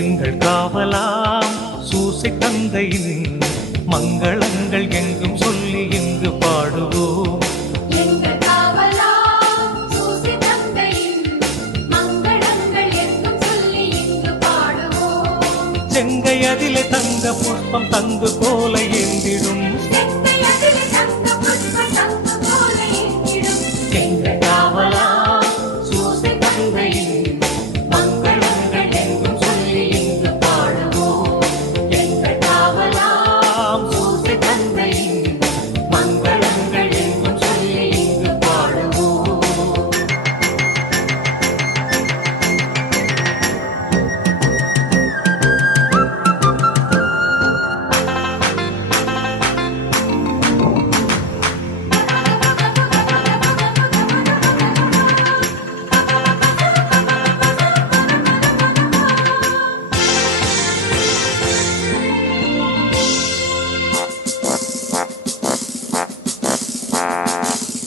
எங்கள் காவலாம் சூசை தந்தையின் மங்களங்கள் எங்கும் சொல்லி இங்கு பாடுவோம். செங்கை அதிலே தங்க புஷ்பம் தங்கு போல ஏந்திடும் எங்கள் காவலாம் சூசை தந்தையின் மங்களங்கள் எங்கும் சொல்லி இங்கு பாடுவோம். எங்கள் காவலாம் சூசை தந்தையின் மங்களங்கள் எங்கும் சொல்லி இங்கு பாடுவோம்.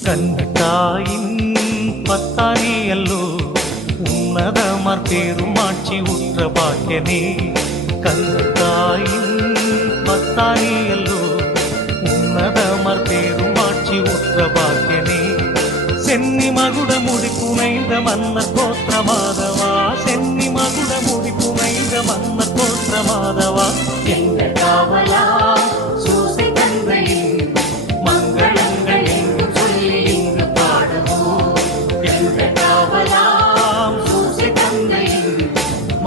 கண்ணத்தாயின் பத்தாரியல்லோ உன்னதமார் பேருமாட்சி உற்ற பாக்கியனே. கண்ணத்தாயின் பத்தாரியல்லோ உன்னதமார் பேருமாட்சி உற்ற பாக்கியனே. சென்னி மகுட முடி புனைந்த மன்னர் கோத்திர மாதவா, சென்னி மகுட முடி புனைந்த மன்னர் கோத்திர மாதவா, எங்கள் காவலா சூசை தந்தையின் மங்களங்கள் எங்கும் சொல்லி இங்கு பாடுவோம். எங்கள் காவலாம் சூசை தந்தையின்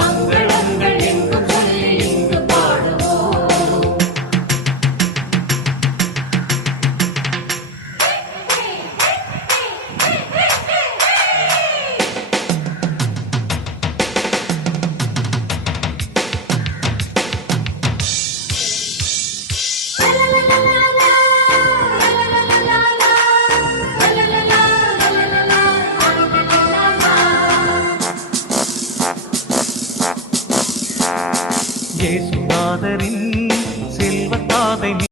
மங்களங்கள் எங்கும் சொல்லி இங்கு பாடுவோம். இயேசுநாதரின்